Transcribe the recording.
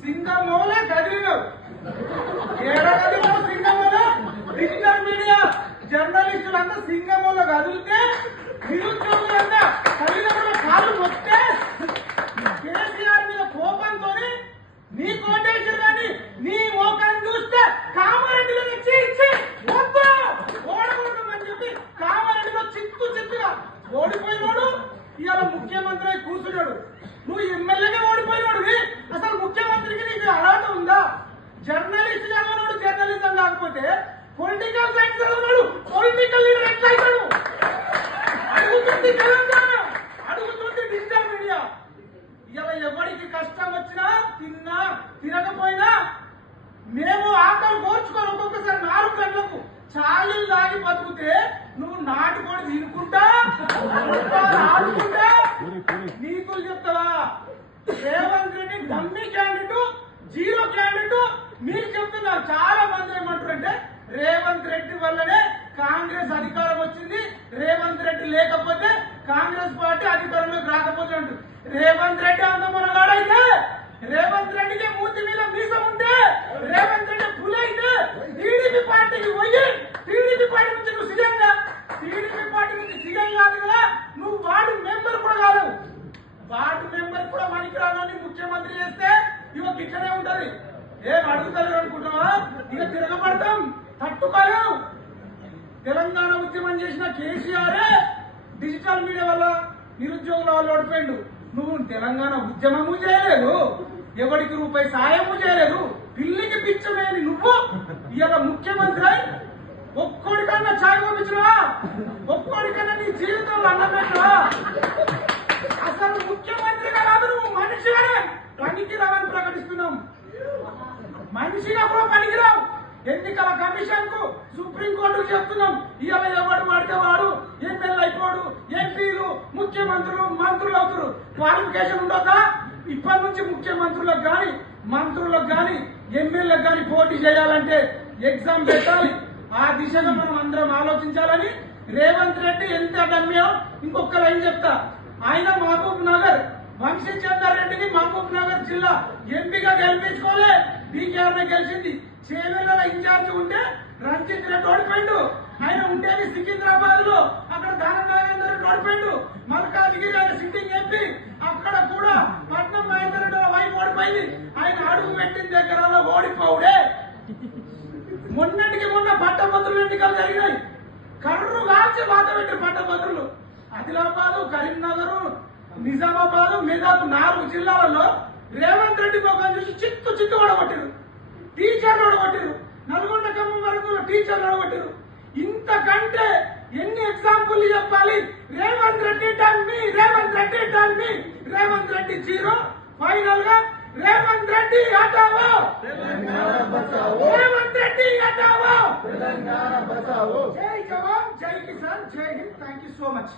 సింగమోలే కదిలినావు. ఏడగదిలో సింగమోలో digital media జర్నలిస్టులంతా సింగమోలో కదిలితే నిరుద్యోగులంతా కదిలినప్పుడు కాళ్ళు వస్తే కేసీఆర్ మీద కోపంతో నీ కోటేశ్వరు కానీ నీ మోకాన్ని చూస్తే కామారెడ్డిలో ఇచ్చి ఓడగొట్టమని చెప్పి కామారెడ్డిలో చిత్తుగా ఓడిపోయినోడు ఇవాళ ముఖ్యమంత్రి అయి కూర్చున్నాడు. నువ్వు ఎమ్మెల్యేగా ఓడిపోయినోడు, అసలు ముఖ్యమంత్రికి నీకు అర్హత ఉందా? జర్నలిస్ట్ చదవనోడు జర్నలిజం కాకపోతే పొలిటికల్ సైన్స్ చదవనోడు పొలిటికల్ లీడర్ ఎట్లా అవుతాడు? అడుగుతుంది తెలంగాణ, అడుగుతుంది డిజిటల్ మీడియా. ఇలా ఎవరికి కష్టం వచ్చినా తిన్నా తినకపోయినా మేము ఆకలి కోర్చుకొని ఒక్కొక్కసారి 4 గంటలకు ఛాయలు తాగి బతుకుతే నువ్వు నాటుకొని తినుకుంటా ఆడుకుంటా నీకులు చెప్తావా? Revanth Reddy dummy candidate, zero candidate మీరు చెప్తున్నారు. చాలా మంది ఏమంటారు అంటే రేవంత్ రెడ్డి వల్లనే కాంగ్రెస్ అధికారం వచ్చింది, రేవంత్ రెడ్డి లేకపోతే కాంగ్రెస్ పార్టీ అధికారంలోకి రాకపోతే అంటారు. రేవంత్ రెడ్డి అంత మనగాడైతే, రేవంత్ రెడ్డికి మూతి మీద మీసం ఉంటే, రేవంత్ రెడ్డి పులి అయితే టీడీపీ పార్టీకి పోయి టీడీపీ పార్టీ నుంచి నువ్వు సిగంగా, టీడీపీ పార్టీ నుంచి సిగం కాదు కదా, నువ్వు వార్డు మెంబర్ కూడా కాదు. వార్డు మెంబర్ కూడా పనికిరాని ముఖ్యమంత్రి చేస్తే ఇవకి ఇక్కడే ఉంటది. ఏం అడుగుతారు అనుకుంటున్నావా? ఇక తిరగబడతాం, తట్టుకోలేవు. తెలంగాణ ఉద్యమం చేసిన కేసీఆరే డిజిటల్ మీడియా వల్ల నిరుద్యోగుల వల్ల ఓడిపోయిండు. నువ్వు తెలంగాణ ఉద్యమము చేయలేదు, ఎవరికి రూపాయి సాయము చేయలేదు, పిల్లికి పిచ్చమేని నువ్వు ఇవాళ ముఖ్యమంత్రి ఒక్కోడికన్నా ఛాయ్ పంపించినవా? ఒక్కోడికన్నా నీ జీవితంలో అన్నం పెట్టినవా? అసలు ముఖ్యమంత్రిగా కాదు, నువ్వు మనిషిగానే పనికిరావని ప్రకటిస్తున్నాం. మనిషిగా కూడా పనికిరావు. ఎన్నికల కమిషన్ కు సుప్రీంకోర్టుకు చెప్తున్నాం. ఇవాళ ఎవడు పడితే వాడు ఎమ్మెల్యే అయిపోడు, ఎంపీలు ముఖ్యమంత్రులు మంత్రులు అవుతారు. క్వాలిఫికేషన్ ఉండొద్దా? ఇప్పటి నుంచి ముఖ్యమంత్రులకు కానీ మంత్రులకు కానీ ఎమ్మెల్యేలకు కానీ పోటీ చేయాలంటే ఎగ్జామ్ పెట్టాలి. ఆ దిశగా మనం అందరం ఆలోచించాలని రేవంత్ రెడ్డి ఎంత గమ్యం. ఇంకొక లైన్ చెప్తా. ఆయన మహబూబ్ నగర్ వంశీచందర్ రెడ్డిని మహబూబ్ నగర్ జిల్లా ఎంపీగా గెలిపించుకోలే, బీకేఆర్ గెలిచింది. చేవెళ్ళ ఇన్ఛార్జ్ ఉంటే రంజిత్ రెడ్డి ఓడిపోయిండు. ఆయన ఉండేది సికింద్రాబాద్ లో, అక్కడ దానం నాగేందర్ రెడ్డి ఓడిపోయిండు. మల్కాజ్గిరి ఆయన సిట్టింగ్ ఎంపీ, అక్కడ కూడా పట్నం మహేందర్ రెడ్డి వైపు ఓడిపోయింది. ఆయన అడుగు పెట్టిన దగ్గర ఓడిపోవుడే. మొన్నటికి మొన్న పట్టభద్రులు ఎన్నికలు జరిగినాయి. కర్రు కాల్చి వాత పెట్టి పట్టభద్రులు ఆదిలాబాద్, కరీంనగర్, నిజామాబాద్, మెదక్ 4 జిల్లాలలో రేవంత్ రెడ్డి మొక్కలు చూసి చిత్తు ఓడగొట్టారు. టీచర్లు ఓడగొట్టారు. నల్గొండ ఖమ్మం వరకు టీచర్లు ఓడగొట్టారు. ఇంతకంటే ఎన్ని ఎగ్జాంపుల్ చెప్పాలి? Revanth Reddy dummy, Revanth Reddy dummy, Revanth Reddy zero. Final గా రేవంత్ రెడ్డి హటావో, రేవంత్ రెడ్డి హటావో. జై జవాన్, జై కిసాన్, జై Hind. Thank you so much.